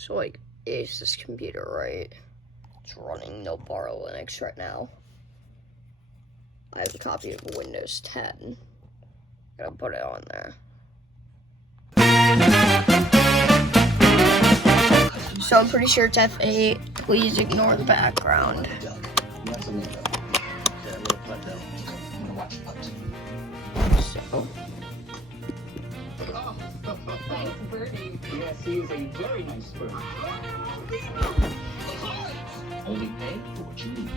So like, is this computer right? It's running no bar Linux right now. I have a copy of Windows 10. Gotta put it on there. So I'm pretty sure it's F8. Please ignore the background. So. Yes, he is a very nice bird. Only pay for what you need.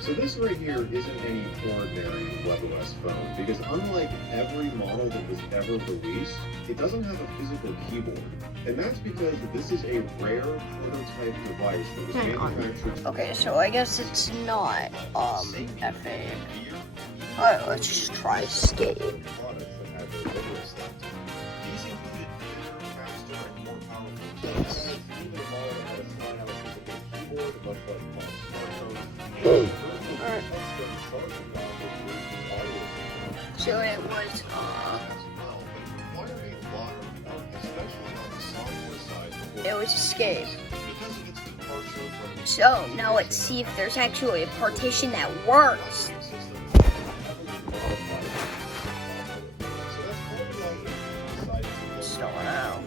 So this right here isn't any ordinary WebOS phone, because unlike every model that was ever released, it doesn't have a physical keyboard. And that's because this is a rare prototype device that was manufactured... Okay, so I guess it's not F8. Alright, let's just try Escape. So it was, Escape. So now let's see if there's actually a partition that works. So now.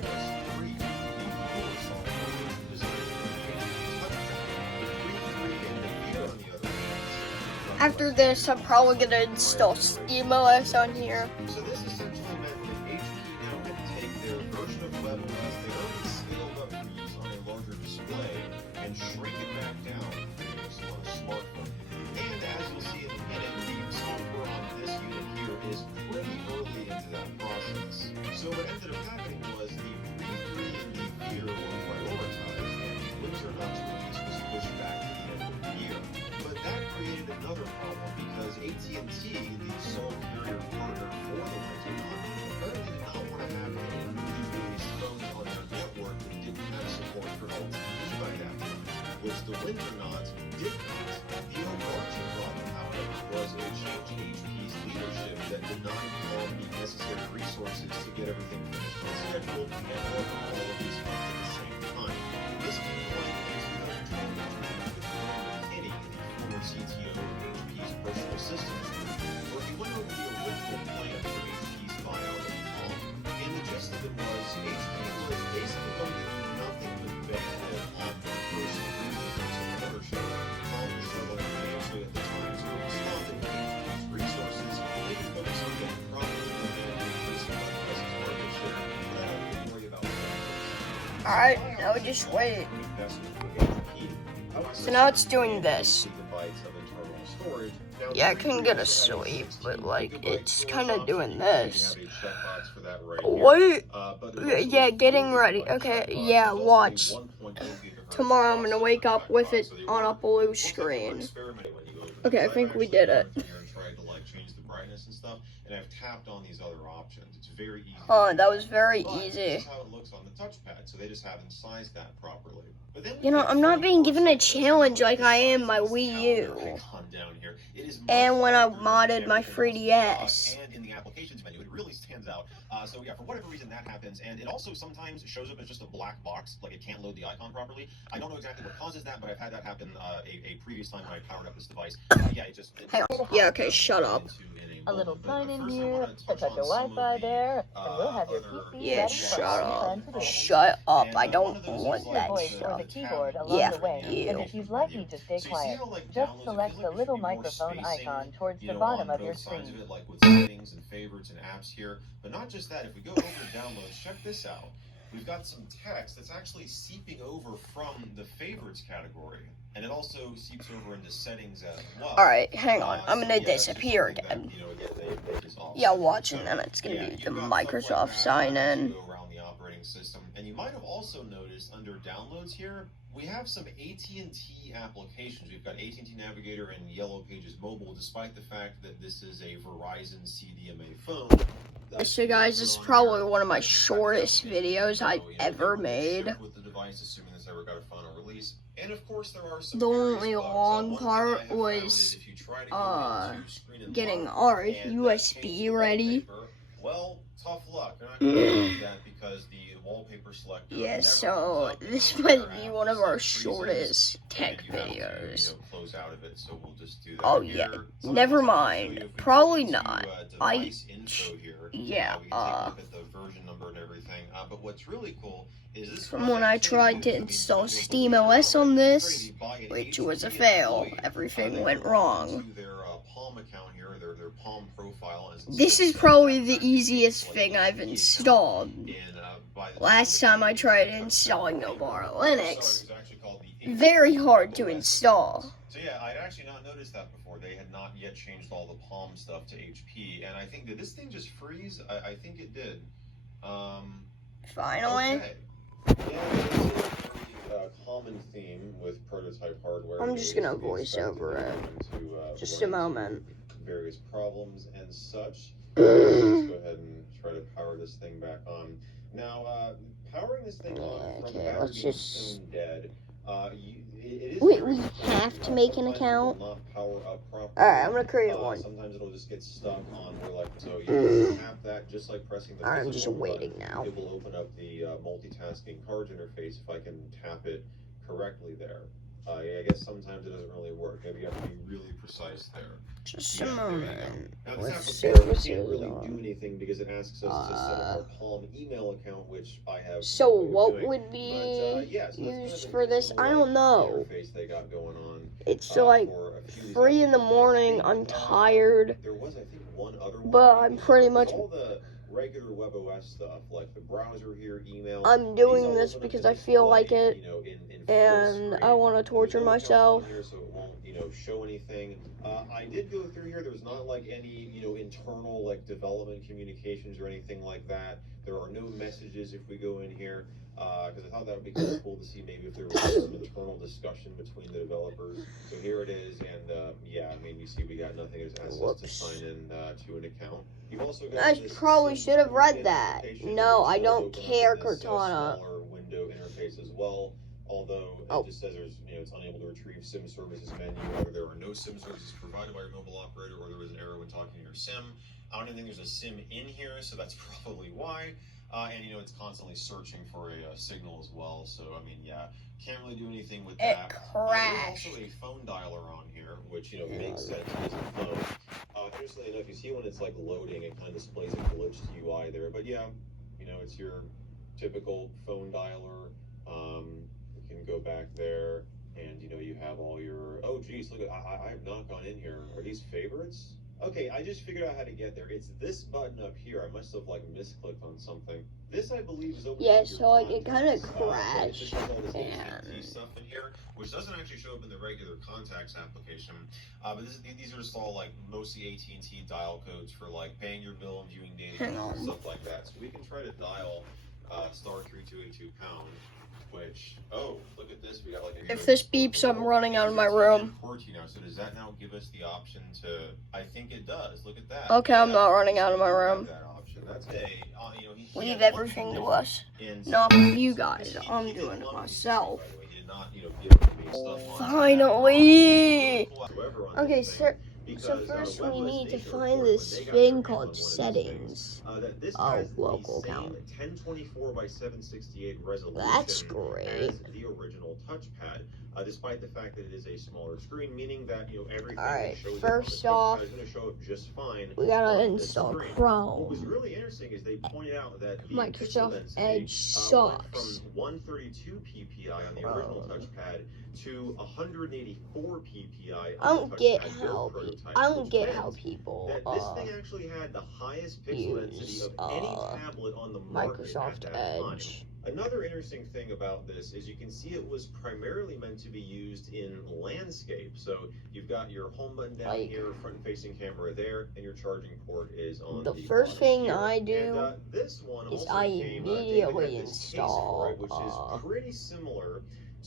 After this, I'm probably gonna install SteamOS on here. So this essentially meant that HP now had to take their version of WebOS they already scaled up for use on a larger display and shrink it back down for use on a smartphone. And as you'll see in a minute, the software on this unit here is pretty early into that process. So what ended up happening was the Pre-3 and the Fear were prioritized, and the Winternuts release was pushed back to the end of the year. But that created another problem because AT&T, the sole carrier partner for the Winternut, apparently did not want to have any newly released phones on their network that didn't have support for LTE by that time, which the Winternut did not. The overarching problem, however, was a change in HP's leadership that did not involve the necessary resources to get everything finished on schedule and offer all of these phones at the same time. This came to light in 2012 with Kenny, the former CTO of HP's personal systems group, where he went over the original plan for HP's buyout of Palm. And the gist of it was HP was basically going to do nothing but benefit on the first 3 years of ownership. Palm was struggling financially at the time, so it was thought that HP's resources they could focus on getting profitable and increasing WebOS's market share without having to worry about benefits. Alright, now just wait. So now it's doing this. Yeah, I couldn't get a sleep, but like, it's kind of doing this. What? Yeah, getting ready. Okay, yeah, watch. Tomorrow I'm gonna wake up with it on a blue screen. Okay, I think we did it. And I've tapped on these other options. It's very easy. Oh, that was very easy. This is how it looks on the touchpad, so they just haven't sized that properly. But then You know, I'm not being given a challenge like I am my Wii U. And when I modded my 3DS. And in the applications menu, it really stands out. So yeah, for whatever reason that happens, and it also sometimes shows up as just a black box, like it can't load the icon properly. I don't know exactly what causes that, but I've had that happen a previous time when I powered up this device. Yeah, it just... Hang on. Yeah, okay, shut up. A little sign in here, a touch of Wi-Fi there, and we'll have your PC Yeah, ready shut for up. anytime today. Shut up. I don't want Or that voice or stuff. the keyboard along Yeah, the way. you. And if you'd like me to stay quiet, just select the little microphone icon towards the bottom of your screen. Like with settings and favorites and apps here. But not just that, if we go over to downloads, check this out. We've got some text that's actually seeping over from the favorites category. And it also seeps over into settings as well. Alright, hang on. I'm gonna disappear again. Yeah, watch, and then it's gonna be the Microsoft sign-in. And you might have also noticed under downloads here, we have some AT&T applications. We've got AT&T Navigator and Yellow Pages Mobile, despite the fact that this is a Verizon CDMA phone. So guys, this is probably one of my shortest videos I've ever made. The only long part was getting our USB ready. tough luck. They're not going to use that because the wallpaper selector. Yeah, never so comes up this in might our be app. one of It our freezes, shortest tech and you have to, videos. close out of it. So we'll just do that. Oh here. yeah, Something never else I'll show mind. you, if we Probably go into, not. device info here, Yeah, we can take a look at the version number and everything. But what's really cool is this. From when I tried to install SteamOS on this, which was a fail, everything went wrong. Palm account here, their Palm profile. This is probably the easiest thing I've installed. Last time I tried installing Novara Linux, very hard to install. So yeah, I'd actually not noticed that before. They had not yet changed all the Palm stuff to HP, and I think did this thing just freeze? I think it did. Finally. Okay. Yeah, it's a common theme with prototype hardware. I'm just gonna voice over it. Just a moment. Various problems and such. Let's go ahead and try to power this thing back on. Now, powering this thing on from okay, battery let's being just... stone dead. It is Wait, very we have to make an account? Alright, I'm gonna create one. Sometimes it'll just get stuck on where, like, so you tap that just like pressing the Alright, I'm just physical waiting button. now. It will open up the multitasking cards interface if I can tap it correctly there. I guess sometimes it doesn't really work. Maybe you have to be really precise there. Just a moment. Now, With this application services can't really on. do anything because it asks us to set up our Palm email account, which I have. So no way of what doing. would be But, yeah, so that's kind used of for a this? similar, I don't know. interface they got going on, It's like for a few of these 3 in the applications. morning. I'm tired, There was, I think, one other one. but I'm pretty much. All the regular WebOS stuff, like the browser here, email. I'm doing this because I feel like it, and I want to torture myself. Here, so it won't, show anything. I did go through here. There's not like any, internal like development communications or anything like that. There are no messages if we go in here, because I thought that would be kind of cool to see maybe if there was some internal discussion between the developers. So here it is, and yeah, I mean, you see we got nothing. It asks us to sign in to an account. You've also got I probably should have read that. No, I don't care, Cortana. Smaller window interface as well. Although it just says there's, it's unable to retrieve SIM services menu, or there are no SIM services provided by your mobile operator, or there was an error when talking to your SIM. I don't even think there's a SIM in here, so that's probably why. And it's constantly searching for a signal as well. So I mean, yeah, can't really do anything with that. It crashed. There's also a phone dialer on here, which makes sense as a phone. Interestingly enough, you see when it's like loading, it kind of displays a glitched UI there. But yeah, it's your typical phone dialer. You can go back there, and you have all your. Oh, geez, look at I have not gone in here. Are these favorites? Okay, I just figured out how to get there. It's this button up here. I must have like misclicked on something. This, I believe, is open. Yeah, so like it kind of It crashed. just has all this And AT&T stuff in here, which doesn't actually show up in the regular contacts application. But these are just all like mostly AT&T dial codes for like paying your bill and viewing data and stuff like that. So we can try to dial star 3282 pound. Which, look at this. We got like if this beeps, I'm running out of my room. So does that now give us the option to? I think it does. Look at that. Okay, I'm not running out of my room. That option. That's a. Leave everything to us. Not you guys. I'm doing it myself. Finally! Okay, so first we need to find this thing called settings. Local count. 1024 by 768 resolution. That's great. As the original touchpad, despite the fact that it is a smaller screen, meaning that everything Alright, that shows first up on off, the touchpad is going to show up just fine. we gotta on install this screen. What was Chrome. really interesting is they pointed out that the Microsoft pixel density, Edge went sucks. from 132 ppi on the original touchpad to 184 ppi I on don't the get touchpad how build prototype, I don't which get meant how people that this thing actually had the highest pixel density use of any tablet on the market Microsoft at that time. Edge. Another interesting thing about this is you can see it was primarily meant to be used in landscape. So you've got your home button down here, front-facing camera there, and your charging port is on the first bottom thing here. I do And, this one is also I came, immediately David had this case install, for it, which is pretty similar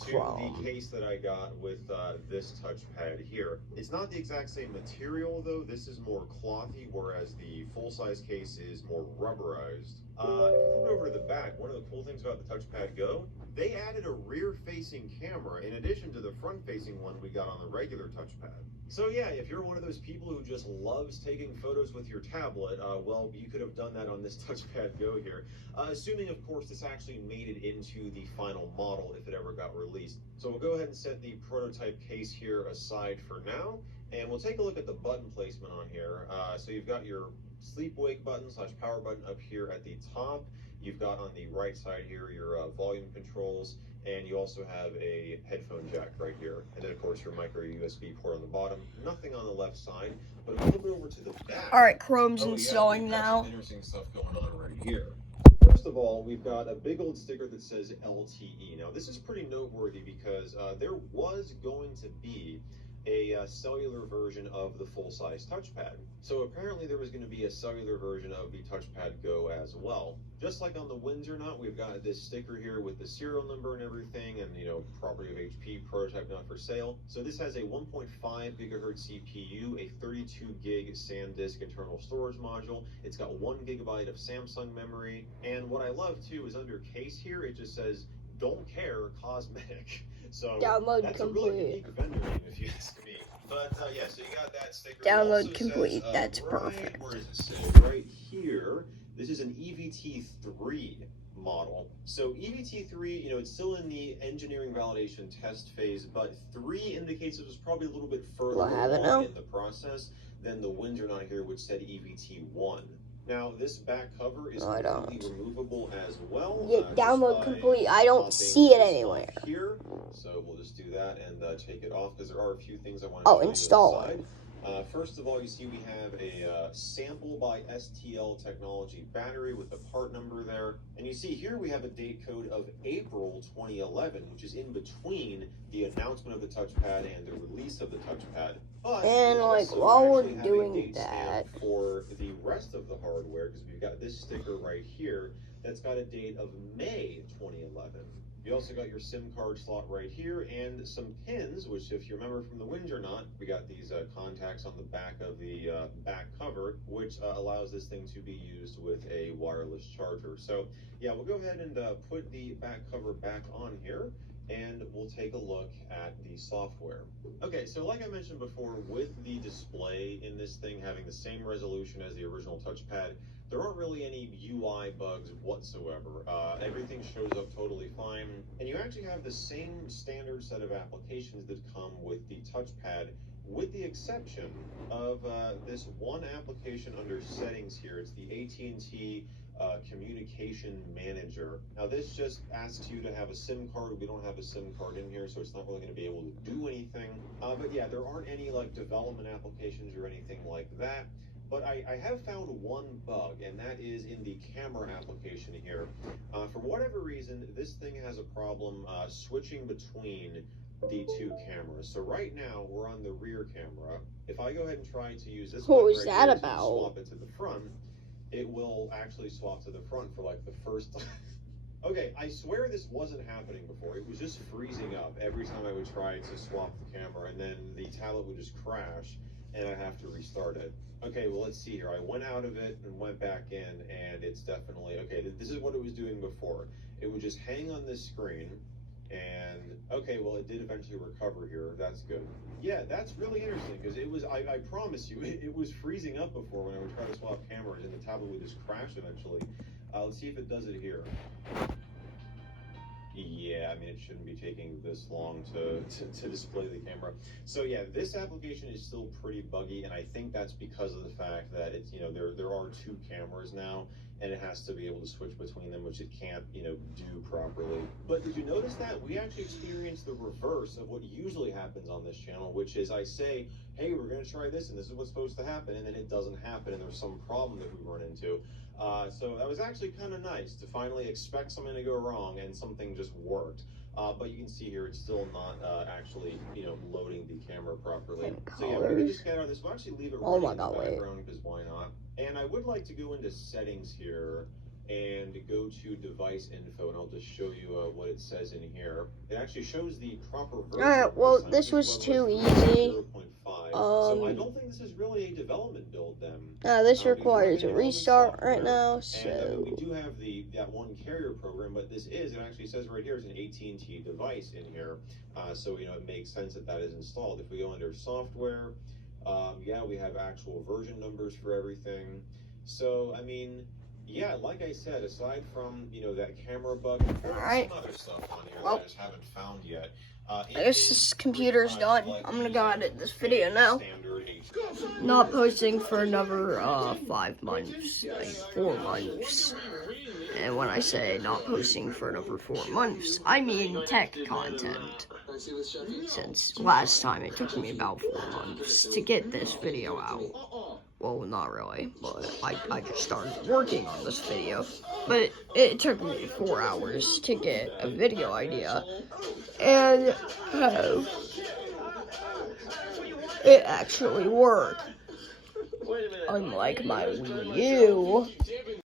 to Chrome. the case that I got with this touchpad here. It's not the exact same material though. This is more clothy, whereas the full-size case is more rubberized. If we flip over to the back, back, one of the cool things about the Touchpad Go, they added a rear-facing camera in addition to the front-facing one we got on the regular touchpad. So yeah, if you're one of those people who just loves taking photos with your tablet, well, you could have done that on this Touchpad Go here, assuming, of course, this actually made it into the final model if it ever got released. So we'll go ahead and set the prototype case here aside for now, and we'll take a look at the button placement on here. So you've got your sleep-wake button / power button up here at the top. You've got on the right side here your volume controls, and you also have a headphone jack right here. And then, of course, your micro USB port on the bottom. Nothing on the left side, but a little bit over to the back. All right, Chrome's Oh, installing we've got now. some interesting stuff going on right here. First of all, we've got a big old sticker that says LTE. Now, this is pretty noteworthy because there was going to be a cellular version of the full-size touchpad. So apparently there was going to be a cellular version of the Touchpad Go as well. Just like on the Windsor Nut, we've got this sticker here with the serial number and everything, and, you know, property of HP, prototype not for sale. So this has a 1.5 gigahertz CPU, a 32 gig SanDisk internal storage module. It's got 1 gigabyte of Samsung memory. And what I love too is under case here, it just says, "Don't care, cosmetic." So Download that's complete. a really unique vendor name, if you ask me. But yeah, so you got that sticker. Download It also complete. says, That's right, perfect. Where does it say? Right here. This is an EVT3 model. So EVT3, you know, it's still in the engineering validation test phase, but 3 indicates it was probably a little bit further We'll have it along now. in the process than the Windsor Nut here, which said EVT1. Now, this back cover is No, I don't. completely removable as well. Yeah, just download by complete. I don't popping see it this anywhere. off here. So we'll just do that and take it off because there are a few things I want Oh, to show install you on the it. side. First of all, you see we have a sample by STL Technology battery with the part number there. And you see here we have a date code of April 2011, which is in between the announcement of the touchpad and the release of the touchpad. But And, we like, also while we're actually have a doing date stamp that- for the rest of the hardware, because we've got this sticker right here that's got a date of May 2011. You also got your SIM card slot right here and some pins, which if you remember from the Windsor Nut, we got these contacts on the back of the back cover, which allows this thing to be used with a wireless charger. So yeah, we'll go ahead and put the back cover back on here, and we'll take a look at the software. Okay, so like I mentioned before, with the display in this thing having the same resolution as the original touchpad, there aren't really any UI bugs whatsoever. Everything shows up totally fine, and you actually have the same standard set of applications that come with the touchpad, with the exception of this one application under settings here. It's the AT&T Communication Manager. Now this just asks you to have a SIM card. We don't have a SIM card in here, so it's not really going to be able to do anything. But yeah, there aren't any like development applications or anything like that. But I have found one bug, and that is in the camera application here. For whatever reason, this thing has a problem switching between the 2 cameras. So right now, we're on the rear camera. If I go ahead and try to use this What button was right that here to about? swap it to the front, it will actually swap to the front for like the first time. Okay, I swear this wasn't happening before. It was just freezing up every time I would try to swap the camera, and then the tablet would just crash, and I'd have to restart it. Okay, well, let's see here. I went out of it and went back in, and it's definitely, okay, this is what it was doing before. It would just hang on this screen, and, okay, well, it did eventually recover here. That's good. Yeah, that's really interesting, because it was, I promise you, it was freezing up before when I would try to swap cameras, and the tablet would just crash eventually. Let's see if it does it here. Yeah, I mean, it shouldn't be taking this long to display the camera. So yeah, this application is still pretty buggy, and I think that's because of the fact that it's, you know, there are 2 cameras now, and it has to be able to switch between them, which it can't, you know, do properly. But did you notice that we actually experienced the reverse of what usually happens on this channel, which is I say, hey, we're going to try this, and this is what's supposed to happen, and then it doesn't happen, and there's some problem that we run into. So that was actually kind of nice to finally expect something to go wrong and something just worked. But you can see here it's still not actually, you know, loading the camera properly. And So yeah, we're gonna colors. just get out of this. We'll actually leave it Oh running my in the God, wait. background because why not? And I would like to go into settings here and go to device info, and I'll just show you what it says in here. It actually shows the proper version. Alright, of well, the this Scientific was Web too OS easy. 0.5. So I don't think this is really a development build then. This Because we're requires a getting all the restart software, right now, And so we do have that one carrier program, but this is, it actually says right here, it's an AT&T device in here. So, it makes sense that is installed. If we go under software, yeah, we have actual version numbers for everything. So, I mean, yeah, like I said, aside from, that camera bug, there's Alright. some other stuff on here Well, that I just haven't found yet. I guess this computer's done. I'm gonna go edit this video now. Not posting for another 5 months, like 4 months. And when I say not posting for another 4 months, I mean tech content. Since last time it took me about 4 months to get this video out. Well, not really, but I just started working on this video. But it took me 4 hours to get a video idea. And it actually worked. Unlike my Wii U,